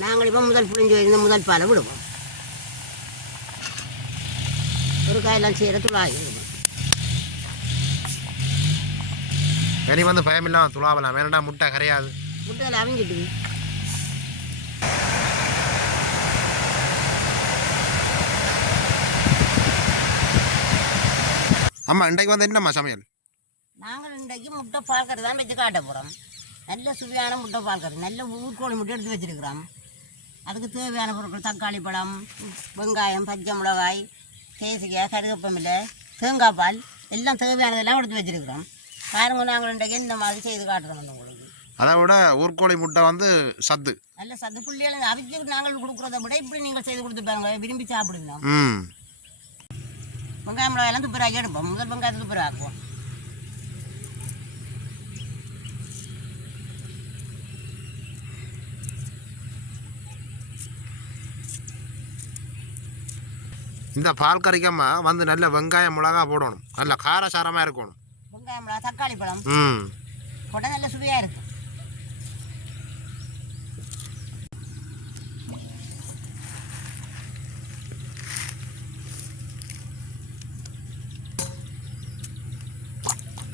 நாங்கள் இப்போ முதல் புளிஞ்சு வைந்த முதல் பாலை விடுவோம். ஒரு காயெல்லாம் செய்கிற துளாகி விடுவோம். கறி வந்து பயமில்லாம் துளாவலாம். வேணடா முட்டை கரையாது. முட்டையில் அவிஞ்சிட்டு அம்மா இன்றைக்கு வந்து என்னம்மா சமையல்? நாங்கள் இன்றைக்கு முட்டை பால் கறி தான் வச்சு காட்ட போகிறோம். நல்ல சுவையான முட்டை பால் கறி, நல்ல ஊர்கோழி முட்டை எடுத்து வச்சுருக்கிறோம். அதுக்கு தேவையான பொருட்கள் தக்காளி பழம், வெங்காயம், பச்சை மிளகாய், தேசிக்காய், கருவேப்பமில்லை, தேங்காய் பால் எல்லாம் தேவையானதெல்லாம் எடுத்து வச்சுருக்கிறோம். பாருங்க, நாங்கள் இன்றைக்கு இந்த மாதிரி செய்து காட்டுறோம். உங்களுக்கு அதை விட ஊர்கோழி முட்டை வந்து சத்து, நல்ல சத்து. புள்ளிகள் அவிச்சு நாங்கள் கொடுக்குறத விட இப்படி நீங்கள் செய்து கொடுத்து பாருங்க, விரும்பி சாப்பிடுங்க. வெங்காயம் மிளகாயெல்லாம் துப்புராக்கி எடுப்போம். முதல் வெங்காயத்தை துப்புராக்குவோம். இந்த பால் கறிக்கம்மா வந்து நல்ல வெங்காயம் மிளகா போடணும், நல்ல காரசாரமாக இருக்கணும். வெங்காயம் மிளகா தக்காளி பழம் போட்டால் நல்ல சுவையாக இருக்கும்.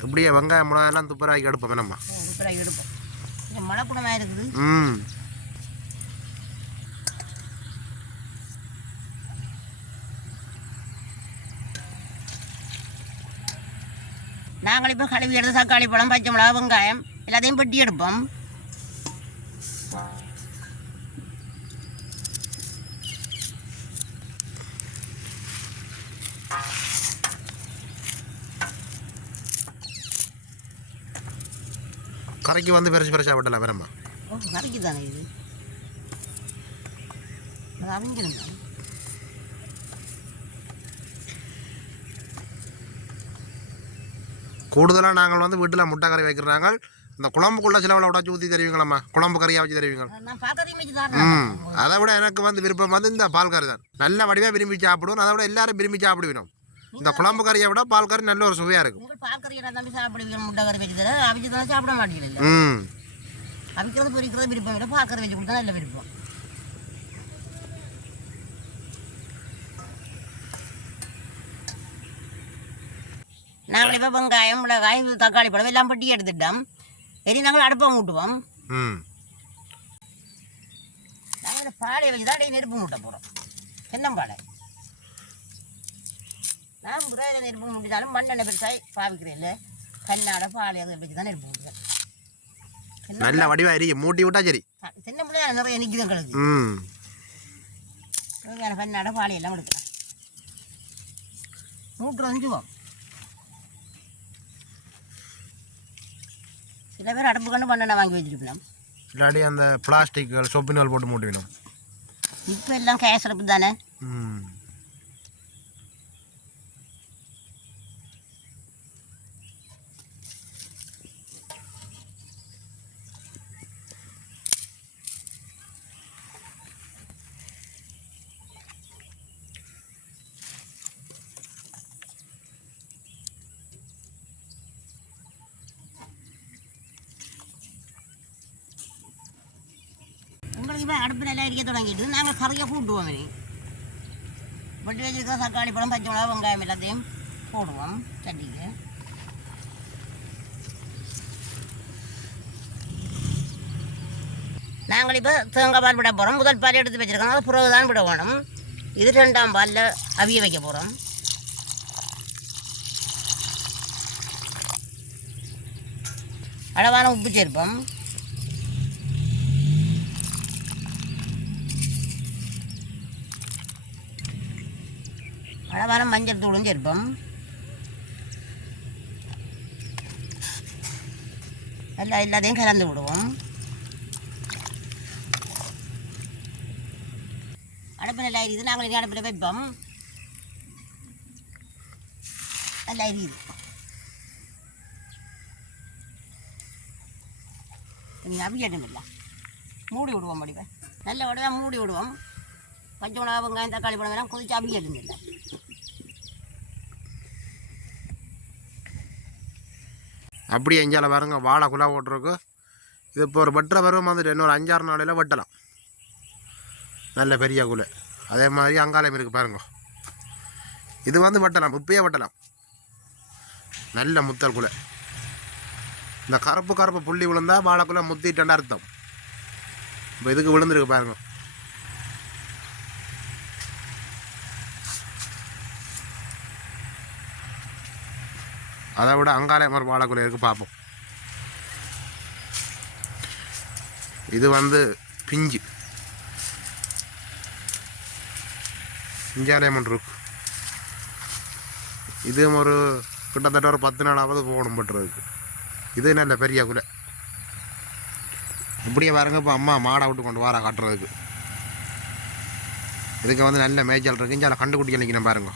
இப்படியே வெங்காயம் மிளகாயெல்லாம் துப்புராக்கி எடுப்போம். என்னம்மா துப்புராக்கி எடுப்போம். இது மழை குணமாக இருக்குது. நாங்கள் இப்போ கழுவி எடுத்து தக்காளி பழம், பச்சை மிளகா, வெங்காயம் எல்லாத்தையும் பெட்டி எடுப்போம். கரைக்கு வந்து பெருசு பெருசாக விட்டலாம். வேறம்மா கரைக்கு தானே இது, அது அவிஞ்சிருங்க. கூடுதலாக நாங்கள் வந்து வீட்டில் முட்டை கறி வைக்கிறாங்க. இந்த குழம்புக்குள்ள சிலவில் உடச்சி ஊற்றி தருவீங்களாம்மா, குழம்பு கறியாக வச்சு தருவீங்க. அதை விட எனக்கு வந்து விருப்பம் வந்து இந்த பால் கறி தான். நல்ல வடிவாக விரும்பி சாப்பிடுவோம். அதை விட எல்லாரும் விரும்பி சாப்பிடுவோம். இந்த குழம்பு கறியை விட பால் கறி நல்ல ஒரு சுவையாக இருக்கும். பால் கறியை தம்பி சாப்பிடுவீங்க, முட்டை கறி வச்சு தர அவிச்சு தான் சாப்பிட மாட்டீங்க. அவிக்கிறது பொரிக்கிறது விருப்பம் இல்லை, பால் கறி வச்சு கொடுத்தா நல்ல விருப்பம். நாங்கள் இப்போ வெங்காயம், மிளகாய், தக்காளி பழம் எல்லாம் பட்டி எடுத்துட்டோம். சரி, நாங்கள் அடுப்பை மூட்டுவோம். நாங்கள் பாலையை வச்சு தான் நெருப்பு மூட்ட போகிறோம். தென்னம்பாலை நான் முறையில் நெருப்பு மூட்டினாலும் மண்ணெண்ணெய் பெருசாக பாவிக்கிறேன் இல்லை, கண்ணாட பாலை அதை வச்சு தான் நெருப்பு மூட்டுறேன். நல்ல வடிவா மூட்டி விட்டா சரி. சின்ன பிள்ளையா நிறைய நிற்குதான் கிடக்கு. வேறு கண்ணாட பாலையெல்லாம் எடுக்கலாம். மூட்டுறது செஞ்சுவோம். சில பேர் அடுப்பு கண்டு மண்ணெண்ணெய் வாங்கி வச்சுருப்போம். இல்லாட்டி அந்த பிளாஸ்டிக் சொப்பினால் போட்டு மூட்டிக்கணும். இப்போ எல்லாம் கேஸ் அடுப்பு தானே. உங்களுக்கு இப்போ அடுப்பில் எல்லாம் எரிக்க தொடங்கிட்டு நாங்கள் கறியை கூட்டுவோம். வட்டி வச்சுருக்க தக்காளி பழம், பச்சை மிளகா, வெங்காயம் எல்லாத்தையும் போடுவோம் சட்டிக்கு. நாங்கள் இப்போ தேங்காய் பால் விட போகிறோம். முதல் பால் எடுத்து வச்சுருக்கோம், அது புறவு தான் விட வேணும். இது 2ஆம் பாலில் அவிய வைக்க போகிறோம். அளவான உப்பு சேர்ப்போம். அளவான மஞ்சள் தூளும் சேர்ப்போம். எல்லாத்தையும் கலந்து விடுவோம். அடுப்பு நல்லா எரியுது. நாங்கள் இனி அடுப்பில் வைப்போம். நல்லா எரியுது. நீங்கள் அவியட்டும் இல்லை, மூடி விடுவோம். வடிவம் நல்ல வடிவாக மூடி விடுவோம். பச்சை மிளகா, வெங்காயம், தக்காளி பழம் எல்லாம் கொதிச்சு அவியட்டும் இல்லை. அப்படியே எஞ்சால பாருங்க வாழை குலா ஓட்டுருக்கு. இது இப்போ ஒரு வெட்டுற பருவம் வந்துட்டு இன்னொரு 5-6 நாளையில் வெட்டலாம். நல்ல பெரிய குலை. அதே மாதிரி அங்காலயம் இருக்குது பாருங்க. இது வந்து வெட்டலாம், இப்பயே வெட்டலாம். நல்ல முத்தல் குலை. இந்த கருப்பு கருப்பு புள்ளி விழுந்தா வாழைக்குலை முத்திட்டேன்னு அர்த்தம். இப்போ இதுக்கு விழுந்துருக்கு பாருங்க. அதை விட அங்காலயம் ஒரு வாழைக்குலை இருக்குது, பார்ப்போம். இது வந்து பிஞ்சு பிஞ்சாலயம் ஒன்று இருக்கு. இதுவும் ஒரு கிட்டத்தட்ட ஒரு 10 நாளாவது போகணும் பட்டுறதுக்கு. இது நல்ல பெரிய குலை. இப்படியே பாருங்க. இப்போ அம்மா மாடை விட்டு கொண்டு வர காட்டுறதுக்கு. இதுக்கு வந்து நல்ல மேய்ச்சல் இருக்கு. இங்கே கண்டுக்குட்டிகள் நிற்கணும் பாருங்க.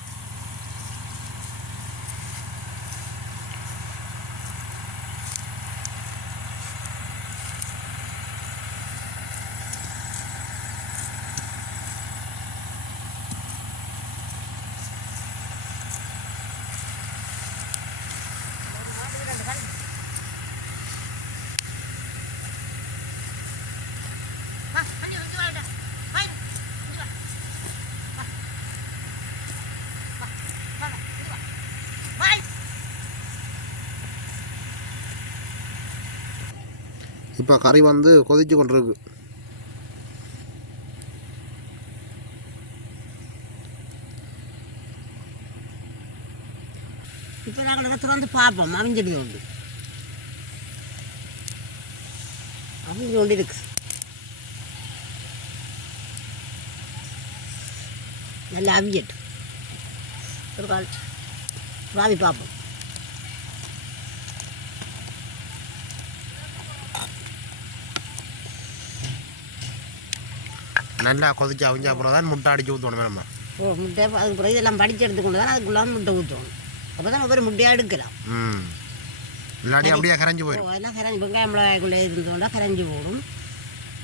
இப்போ கறி வந்து கொதிச்சு கொண்டிருக்கு. இப்போ நாங்கள் இடத்துல வந்து பார்ப்போம். அவிஞ்சிடுது உண்டு, அவிஞ்சு கொண்டு இருக்கு. நல்லா அவிஞ்சிட்டு ஒரு கால் ராவி பார்ப்போம். நல்லா கொதிச்சு அவிஞ்ச அப்புறம் தான் முட்டை அடிச்சு ஊற்றணும் நம்ம. முட்டை அதுக்கு பிறகு இதெல்லாம் படித்து எடுத்துக்கொண்டு தான் அதுக்குள்ளே முட்டை ஊற்றணும். அப்போ தான் ஒவ்வொரு முட்டையாக எடுக்கலாம். இல்லாட்டி அப்படியே கரைஞ்சி போயிடும். அதெல்லாம் கரைஞ்சி வெங்காயம் மிளகாய்க்குள்ளே இருந்தோம்னா கரைஞ்சி போடும்.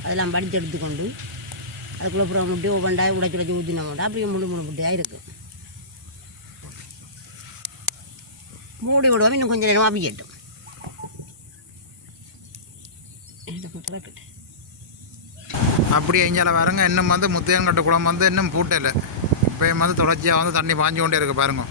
அதெல்லாம் படித்து எடுத்துக்கொண்டு அதுக்குள்ளே அப்புறம் முட்டையை ஒவ்வொன்றாய் உடைச்சி ஊற்றினோம்னா அப்படியே முழு முட்டையாக இருக்குது. மூடி விடுவோம். இன்னும் கொஞ்சம் நேரம் அவிக்கட்டும். அப்படியே இஞ்சால பாருங்க. இன்னும் வந்து முத்தையன்கட்டு குளம் வந்து இன்னும் பூட்டலை. இப்போயும் வந்து தொடர்ச்சியாக வந்து தண்ணி பாஞ்சு கொண்டே இருக்குது பாருங்க.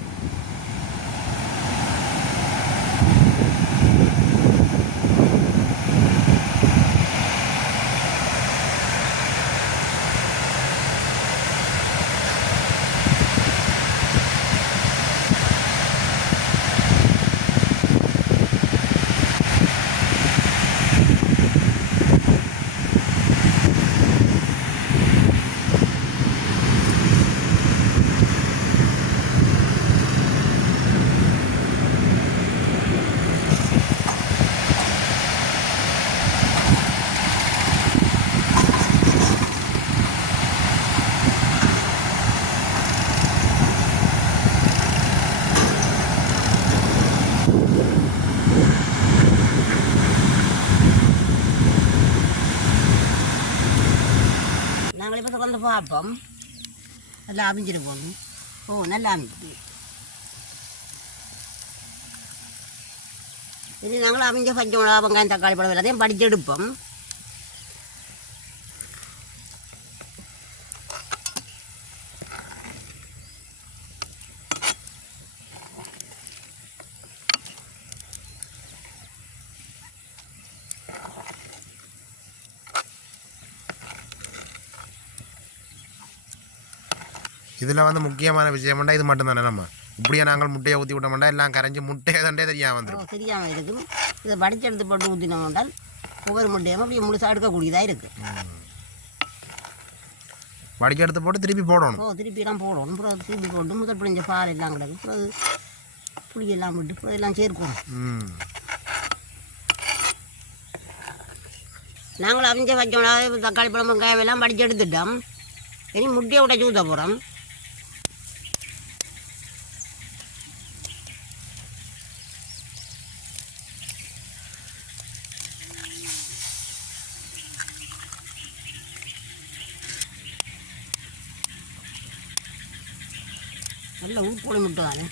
நாங்கள் இப்போ வந்து பார்ப்போம். நல்லா அவிஞ்சிட்டு போகணும். நல்லா அவிஞ்சிட்டு இது நாங்கள் அவிஞ்ச பச்சை மிளகா வெங்காயம் தக்காளி பழம் எல்லாத்தையும் படித்து எடுப்போம். இதில் வந்து முக்கியமான விஷயம்னா இது மட்டும்தானே. நம்ம இப்படியே நாங்கள் முட்டையை ஊற்றி விட்டோம்னா எல்லாம் கரைஞ்சி முட்டையை தண்டே தெரியாமல் வந்துடும். தெரியாமல் இருக்கும். இதை படித்து எடுத்து போட்டு ஊற்றினோம்னால் ஒவ்வொரு முட்டையும் அப்படியே முழுசாக எடுக்கக்கூடியதாக இருக்குது. வடிக்க எடுத்து போட்டு திருப்பி போடணும். திருப்பிலாம் போடணும். அப்புறம் திருப்பி போட்டு முதல் பிடிஞ்ச பால் எல்லாம் கிடக்கு. அப்புறம் புளியெல்லாம் விட்டு அப்புறம் எல்லாம் சேர்க்கணும். நாங்கள் அவிஞ்ச பச்சை மிளகாய் தக்காளி பழம் வெங்காயம் எல்லாம் படித்து எடுத்துட்டோம். இனி முட்டையை உடைச்சி ஊற்ற போகிறோம். நல்ல ஊர்கோழி முட்டை தானே.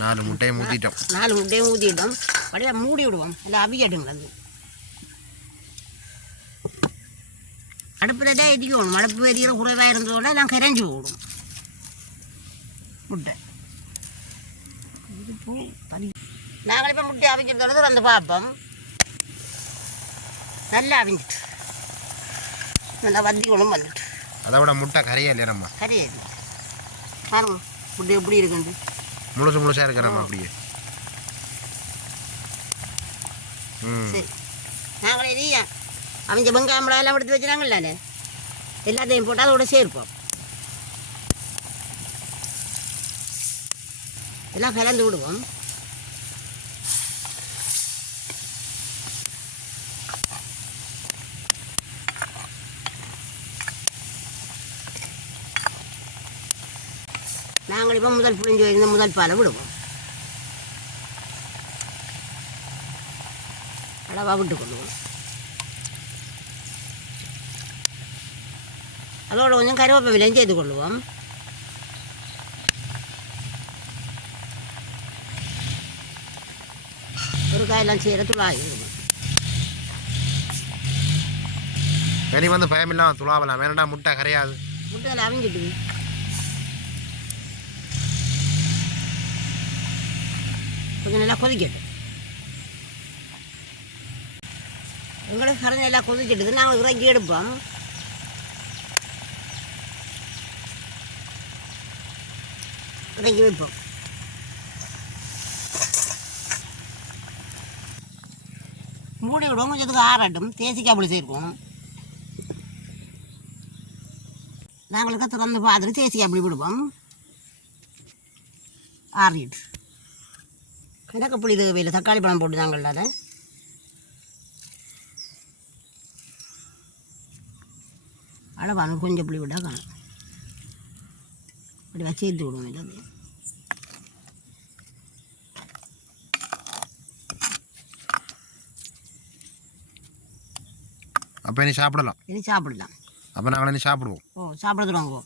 4 முட்டையை ஊற்றிட்டோம். 4 முட்டையும் ஊற்றிட்டோம். அப்படியே மூடி விடுவோம். எல்லாம் அவியட்டுங்களா அது அடுப்பில் தான் எரிக்கணும். அடுப்பு எரிக்கிற குறைவாக இருந்ததோட நான் கரைஞ்சி விடும் முட்டை. நாங்கள் இப்போ முட்டை அவிஞ்சிருந்தோட வந்து பார்ப்போம். நல்லா அவிஞ்சிட்டு நல்லா வந்திக்கணும் வந்துட்டு. அதை விட முட்டை கரையா இல்லையா நம்ம கரையாது பாருங்க முட்டை எப்படி இருக்குண்டு முழுசாக இருக்கிறோம் அப்படியே. சரி நாங்களே இல்லையா அவங்க வெங்காயம் எல்லாம் எடுத்து வச்சுனாங்கல்ல எல்லாத்தையும் போட்டு அதோட சேர்ப்போம். எல்லாம் கலந்து விடுவோம். நாங்கள் இப்போ முதல் புளிஞ்சு வைந்த முதல் பாலை விடுவோம். அளவாக விட்டு கொள்ளுவோம். அதோட கொஞ்சம் கருவேப்பிலையும் செய்து கொள்ளுவோம். ஒரு காயெல்லாம் செய்கிற துளாகிடுவோம். இனி வந்து பயமில்லாம துளாவலாம். வேணடா முட்டை கரையாது. முட்டையில் அவிஞ்சிட்டு கொஞ்சம் நல்லா கொதிக்கட்டும். எங்களுக்கு கரை நல்லா கொதிக்கிட்டு நாங்கள் இறக்கி எடுப்போம். இறக்கி வைப்போம். மூடி விடுவோம். கொஞ்சத்துக்கு ஆறட்டும். தேசிக்காய் அப்படி சேர்க்கணும். நாங்களுக்கு திறந்து பார்த்துட்டு தேசிக்காய் அப்படி விடுவோம். ஆறிட்டு எனக்கு புளி தேவையில்லை. தக்காளி பழம் போட்டு நாங்கள் அதை அளவான கொஞ்சம் புளி விட்டா காணும். அப்படி வச்சு சேர்த்து விடுவோம். இல்லை அப்போ இனி சாப்பிடலாம். இனி சாப்பிடலாம். அப்போ நாங்கள் இனி சாப்பிடுவோம். ஓ சாப்பிடுறோங்க.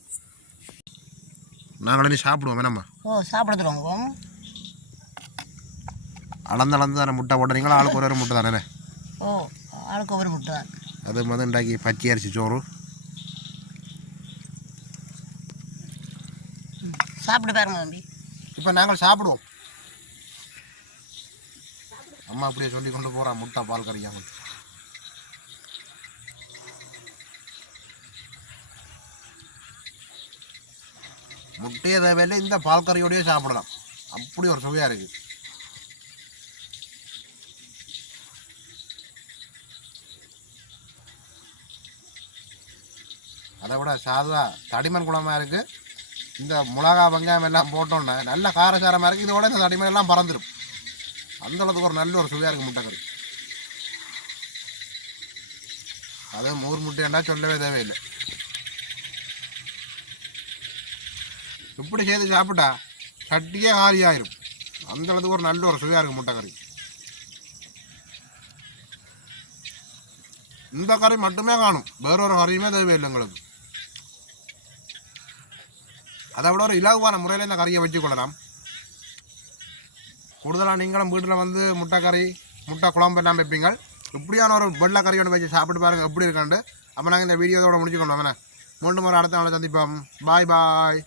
நாங்கள் இனி சாப்பிடுவோம் வேணாம்மா. ஓ சாப்பிடுறோங்க. அளந்து தானே முட்டை போட்டுறீங்களா? ஆளுக்கு ஒரு முட்டை தானே? ஓ ஆளுக்கு ஒரு முட்டை தான். அது மாதிரி உண்டாக்கி பச்சை அரிசி சோறு சாப்பிட்டு பாருங்க தம்பி. இப்போ நாங்கள் சாப்பிடுவோம். அம்மா அப்படியே சொல்லி கொண்டு போகிறா முட்டை பால் கறியாமல். முட்டையை தேவையில்லை, இந்த பால் கறியோடையே சாப்பிடலாம். அப்படி ஒரு சுவையாக இருக்குது. அதை விட சாதுவாக தடிமன் குழம்பா இருக்குது. இந்த மிளகா வெங்காயம் எல்லாம் போட்டோன்னா நல்ல காரசாரமாக இருக்குது. இதோட இந்த தடிமன் எல்லாம் பறந்துடும். அந்தளவுக்கு ஒரு நல்ல ஒரு சுவையாக இருக்குது முட்டை கறி. அது ஊர் முட்டையெல்லாம் சொல்லவே தேவையில்லை. இப்படி செய்து சாப்பிட்டா சட்டியே காலி ஆயிரும். அந்தளவுக்கு ஒரு நல்ல ஒரு சுவையாக இருக்குது முட்டை கறி. இந்த கறி மட்டுமே காணும், வேறொரு கறியுமே தேவையில்லை எங்களுக்கு. அதை விட ஒரு இலகுவான முறையில் இந்த கறியை வச்சுக்கொள்ளலாம். கூடுதலாக நீங்களும் வீட்டில் வந்து முட்டை கறி முட்டை குழம்பு எல்லாம் வைப்பீங்க. இப்படியான ஒரு வெள்ளை கறியோடு வச்சு சாப்பிட்டு பாருங்கள் எப்படி இருக்காண்டு. அப்போ நாங்கள் இந்த வீடியோவோட முடிச்சுக்கொள்ளோம். மீண்டும் ஒரு அடுத்த நாளை சந்திப்போம். பாய் பாய்.